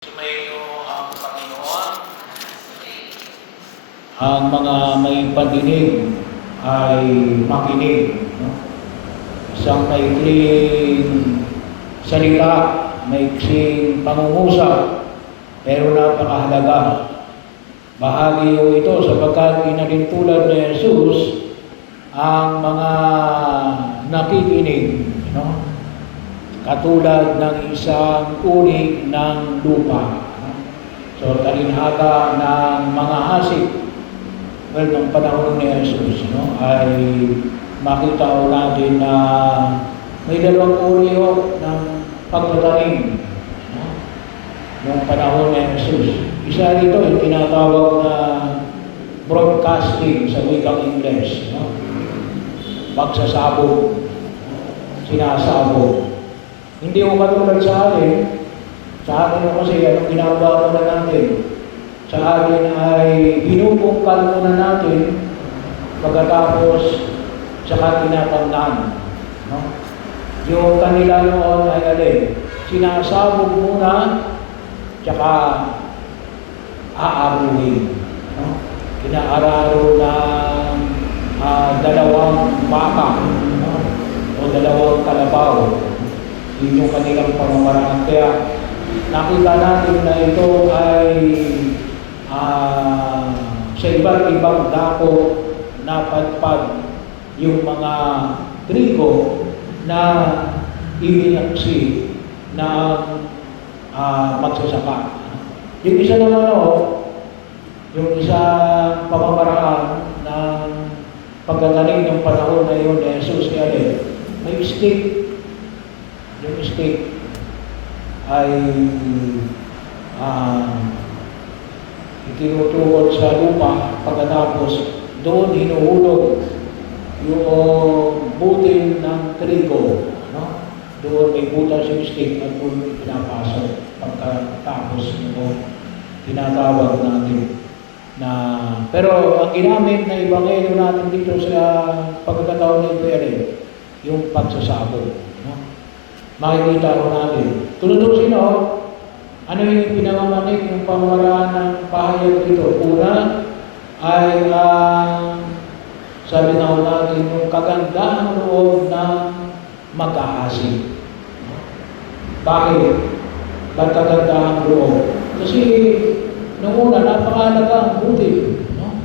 Sumayo ang Panginoon. Ang mga may pandinig ay makinig. No? Isang maikling salita, maiksing pangungusap, pero napakahalaga. Bahagi ito sapagkat inalintulad ni Jesus ang mga nakikinig. No? Katulad ng isang uri ng lupa. So, talinhaga ng mga hasik. Well, nung panahon ni Jesus, ay makita natin na may dalawang uri ng pagtatanim. Nung panahon ni Jesus. Isa rito yung tinatawag na broadcasting sa wikang Ingles. Pagsasabog, sinasabog. Hindi ko katulad sa atin. Sa atin kasi anong ginagawa muna natin? Sa atin ay binubungkal muna natin pagkatapos saka tinatandaan. No? Yung kanila noon ay alin? Sinasabog muna saka aaruhin. No? Inaararo ng dalawang baka, no? O dalawang kalabaw. Yun yung kanilang pamamaraan. Kaya nakita natin na ito ay sa iba't ibang dako napadpad yung mga trigo na ibinaksi ng magsasaka. Yung isa naman yung isang pamamaraan ng pagtatanim ng panahon na yun ni Jesus may stick. Yung stick ay itinutukod sa lupa pagkatapos doon hinuhulog yung butil ng trigo. No? Doon may butas yung stick at doon pinapasok pagkatapos yung tinatawag natin na pero ang ginamit na ibanghelyo natin dito sa pagkakataon nito yung pagsasabog. Makikita ko natin. Tunutusin ano yung pinamamanik ng pamamaraan ng pahayag dito? Una ay sabi na natin yung kagandahang loob ng mag-aasig. Bakit? Ba't kagandahang loob? Kasi nung una, napakahalaga ang butil. No?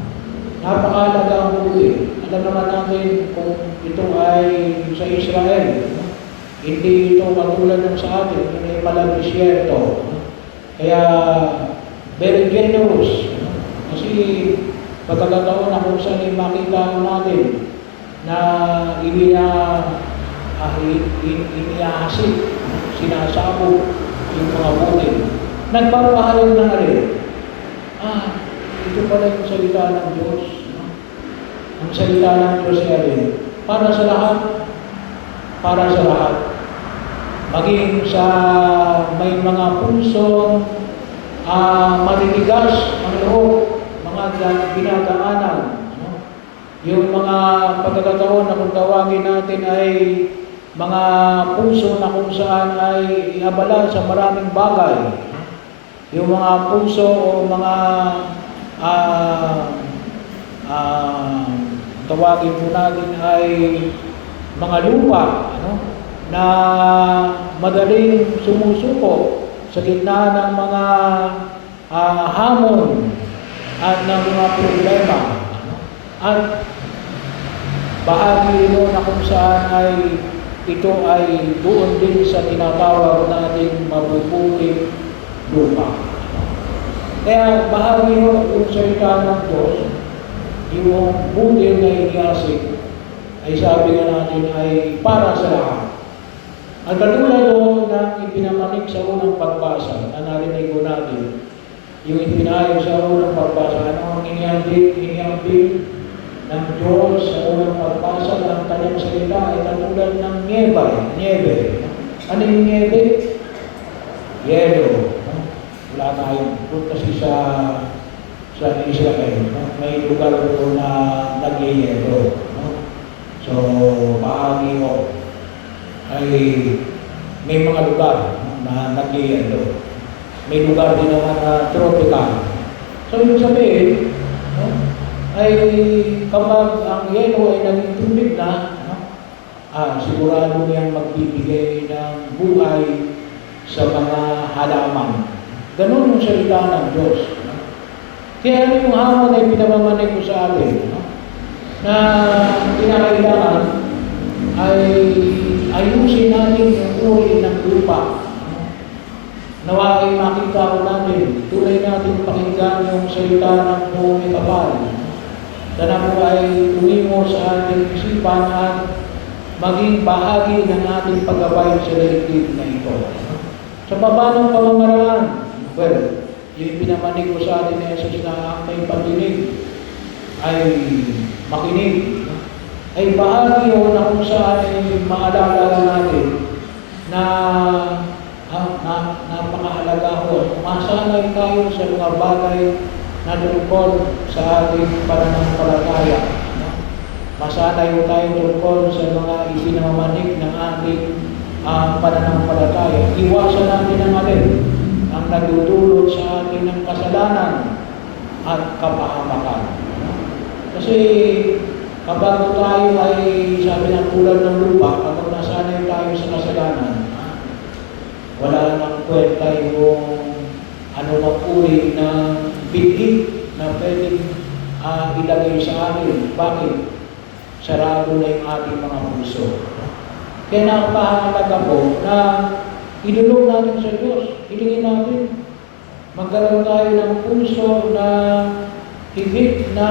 Napakahalaga ang butil. Alam naman natin kung ito ay sa Israel. Hindi ito katulad ng sa atin, hindi pala disyerto. Kaya, very generous. Kasi, pagkakataon na kung saan makita natin na iniahasik, sinasabog yung mga butil. Nagpapahayag na ito pala yung salita ng Diyos. Ang salita ng Diyos para sa lahat. Para sa lahat. Maging sa may mga punsong matitigas ang loob, mga pinagdaanan. Yung mga pagkakataon na kung tawagin natin ay mga puso na kung saan ay iabala sa maraming bagay. Yung mga puso o mga tawagin po natin ay mga lupa, na madaling sumusuko sa gitna ng mga hamon at ng mga problema. At bahagi na kung saan ay ito ay doon din sa tinatawag nating mabubuting lupa. Kaya bahagi yung salita ng Diyos, yung butil na iniasik, ay sabi nga natin ay para sa lahat. At katulad ng ipinamanik sa unang pagbasa, na narinig ko natin, yung ipinayos sa unang pagbasa, ano ang iniambing ng Diyos sa unang pagbasa ng kanyang salita ay katulad ng niebe. Ano yung niebe? Yelo. Wala tayong doon kasi sa Israel. May lugar doon na nag-yelo. So, bahagi ay may mga lugar na nag-iendo. may lugar din naman na tropical. So, ibig sabihin, no, ay kapag ang yelo ay naging tubig na, no, sigurado niyang magbibigay ng buhay sa mga halaman. Ganun yung salita ng Diyos. No? Kaya ano yung hamon ay pinamamanig ko sa atin, no? Na kinakailangan ay ayusin natin yung uri ng lupa. Nawa ay makita ko natin, tunay natin pakinggan yung salita ng buong may kapal. Sana po ay tumimo sa ating isipan at maging bahagi ng ating paggabay sa daigdig na ito. Sa pabanong pamamaraan, well, yung pinamanig ko sa atin ni Jesus na may pag-inig ay makinig, ay bahagi o na kung saan ay maalala natin na napakahalaga ho. Masanay tayo sa mga bagay na tungkol sa ating pananampalataya. Masanay tayo tungkol sa mga isinamanig ng ating pananampalataya. Iwasan natin ang alin ang nagdudulot sa atin ng kasalanan at kapahamakan. Kasi kapag tayo ay sabi ng tulad ng lupa, kapag nasanay tayo sa kasalanan, wala nang kwenta yung anumang uri ng bigit na pwedeng ilagay sa atin. Bakit? Sarado na yung ating mga puso. Kaya napahalaga po na ilulog natin sa Diyos. Hilingin natin. Magkaroon tayo ng puso na higit na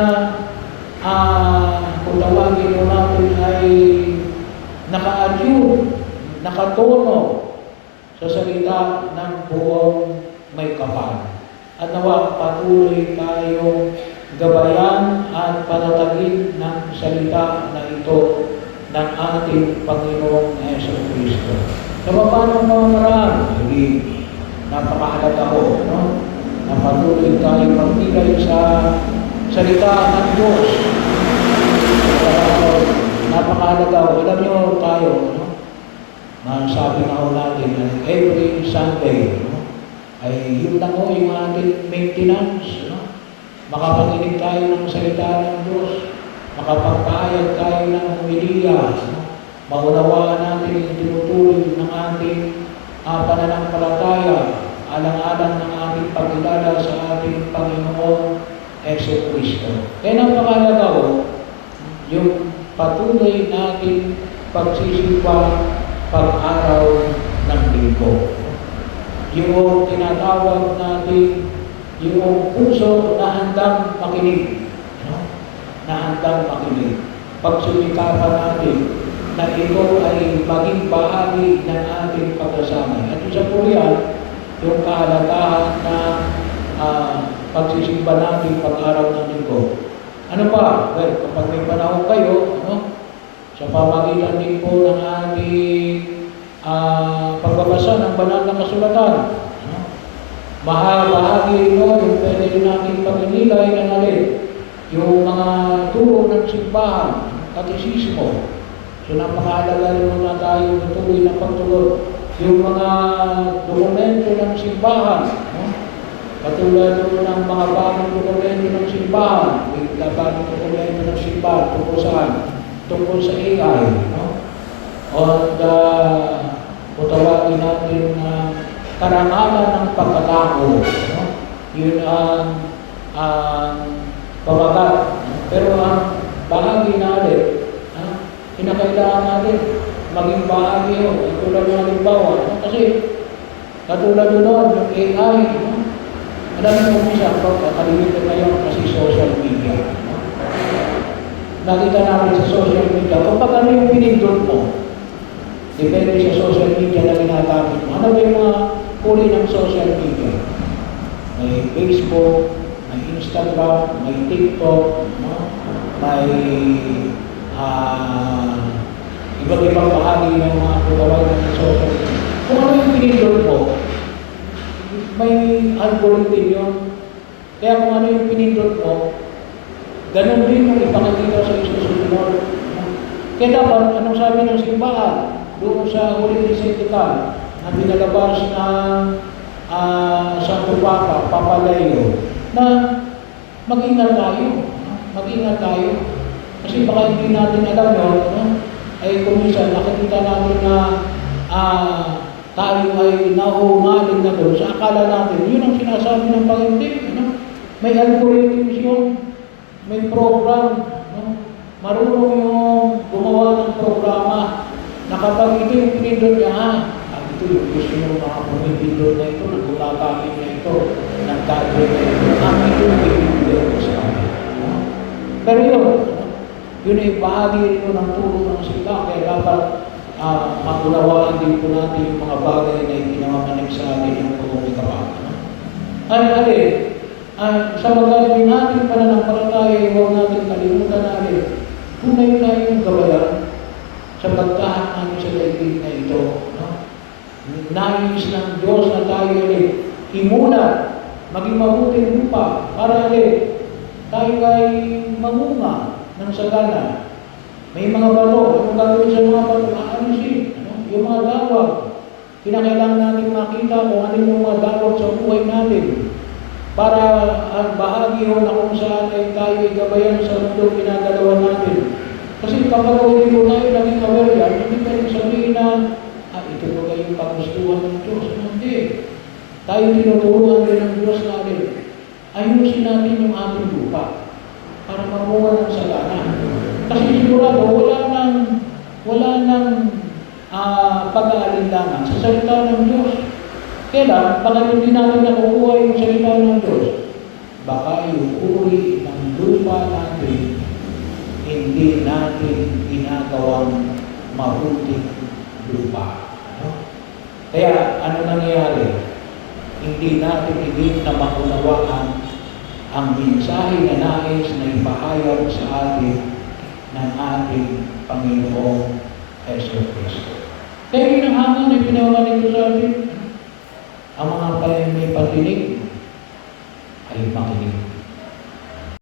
kung tawagin mo natin ay naka-adjune, nakatono sa salita ng buong may kapal. At nawa patuloy tayong gabayan at patatagin ng salita na ito ng ating Panginoong Jesucristo. Sa paanong pamamaraan, hindi napakahalaga ko, no? Na patuloy tayong magtigay sa salita ng Diyos. Napakahalaga ko. Alam niyo tayo, no? Sabi na ho natin, every Sunday, no? Ay yun lang ho yung ating maintenance, no? Makapakinig tayo ng salita ng Diyos, makapagpahayag tayo ng humiliya, no? Maunawaan natin yung tinutuloy ng ating pananampalataya, alang-alang ng ating pagkilala sa ating Panginoong Jesucristo. Kaya napakahalaga ho yung patuloy natin pagsisimba pag-araw ng linggo. Yung tinatawag natin yung puso na handang makinig. No? Na handang makinig. Pagsumikapan natin na ito ay maging bahagi ng ating pagkasanay. At isa po yan, yung kahalagahan na pagsisimba natin pag-araw ng linggo. Ano pa? Well, kapag may panahon kayo, ano? Sa pamagitan din po ng ating pagbabasa ng banal na kasulatan. Ano? Bahagi ito, yung pwede natin pag-inilay ng alin, yung mga turo ng simbahan, katisismo. So napakahalaga rin muna tayo tuloy na pagtugon. Yung mga dokumento ng simbahan, no? Katulad ng mga bagong dokumento ng simbahan, may bagong dokumento ng simbahan tungkol saan? Tungkol sa AI, no? At kung tawagin natin na karangalan ng pagkatao, no? Yun ang pamagat. Pero ang bahagi natin, kinakailangan natin maging bahagi yun. Katulad ng halimbawa, no? Kasi katulad doon, yung AI, no? Alam mo kung isa, kalimitan na yun kasi social media. No? Nakita namin sa social media, kapag ano yung pinindot mo, depende sa social media na ginagamit mo. Ano ba yung mga uri ng social media? May Facebook, may Instagram, may TikTok, no? May iba't ibang bahagi ng mga pagawag ng social media. Kung ano yung pinindot mo, may algorithm yun. Kaya kung ano yung pinindot mo, ganun din yung ipakikita sa isusunod. Kaya dapat, anong sabi ng simbahan? Doon sa huling lisentikal na pinalabas ng Santo Papa, Papa Leo, na mag-ingat tayo. Mag-ingat tayo. Kasi baka hindi natin alam yun, ay kung minsan nakikita natin na tayo ay nahumaling na doon sa akala natin, yun ang sinasabi ng Panginoon. May algorithms yun, may program, marunong yung gumawa ng programa na kapag ito yung pinindot niya, ito yung gusto yung mga pumipindot na ito, nagulatakin na ito, nagkagawin na ito, ito yung pinindot ko sa akin. Pero yun ay bahagi rin ng tulong ng sila, kaya dapat maunawaan din po natin yung mga bagay na itinamamanag sa atin ng pagkakataon. Sa magaling natin pananampalataya, huwag natin kalimutan natin, tunay na yung gabayan sa pagkahan namin sa daigdig na ito. Nais ng Diyos na tayo imulat, maging mabuting lupa, para tayo ay mamunga ng sagana. May mga bato, anong gagawin sa mga bato? Aalisin, yung mga dawag. Kinakailangan natin makita kung ano yung mga dawag sa buhay natin. Para ang bahagi na kung saan ay tayo ay gabayan sa mundo ginagalawan natin. Kasi kapag hindi po tayo naging aware yan, hindi pwedeng sabihin na, ito po kayong kagustuhan ng Diyos. Hindi. Tayo tinuturuan din ng Diyos natin. Ayusin natin yung ating lupa para mamunga ng sagana. Kasi sigurado, wala nang pag-aalinlangan sa salita ng Diyos. Kailan, baka hindi natin nakukuha yung salita ng Diyos. Baka yung uri ng lupa natin, hindi natin ginagawang mabuting lupa. Kaya, ano nangyayari? Hindi natin higit na maunawaan ang mensahe na nais na ipahayag sa atin ng ating Panginoong Jesucristo. Kaya yun ang hangon na pinawala nito sa atin. Ang mga may patinig,